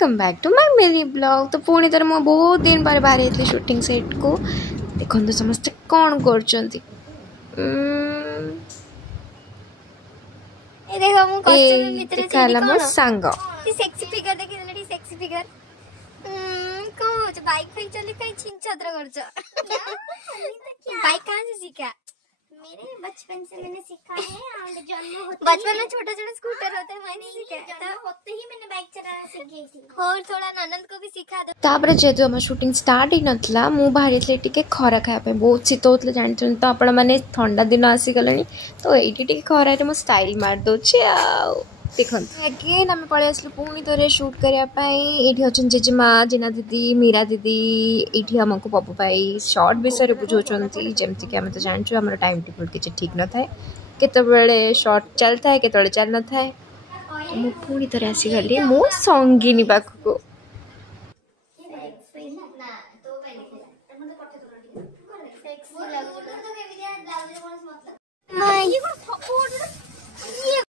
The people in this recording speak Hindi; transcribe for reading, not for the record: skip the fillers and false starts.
Welcome back to my mini blog. तो पुणी तर मैं बहुत दिन पर बाहर थी शूटिंग सेट को। देखो तो समस्ते कौन कर मो सांग सेक्सी फिगर देखि सेक्सी फिगर बाइक फेक चली कहीं छिन छत्र करछ बाइक कहां से सीखा? मेरे बचपन से मैंने सीखा है। और जन्म होते बचपन में छोटे छोटे स्कूटर होते हैं, मैंने सीखा जन्म होते ही मैंने बाइक चलाना सीख गई थी। और थोड़ा ननंद को भी सिखा दो। तापर जेतु हम शूटिंग स्टार्ट ही नथला मु बाहर थे टिके खरा खाया पे बहुत शीत होतले जानछन। तो आपण माने ठंडा दिन आसी गलनी तो एठी टिके खरा रे मो स्टाइल मार दोछि आ देखन अगेन आम पळे आसलु पुणी थरे शूट करिया पई। एठी अछन जेजेमा जिना दीदी मीरा दीदी एठी हमको पप्पू पाई शॉर्ट विषय रे बुझोचंती। जेमति कि हम तो जानछु हमर टाइम टेबल किछ ठीक न थाए, केतबेले शॉर्ट चलता है केतबेले चल न थाए। मु पुणी थरे आसी गली मो संगीनी पाखको।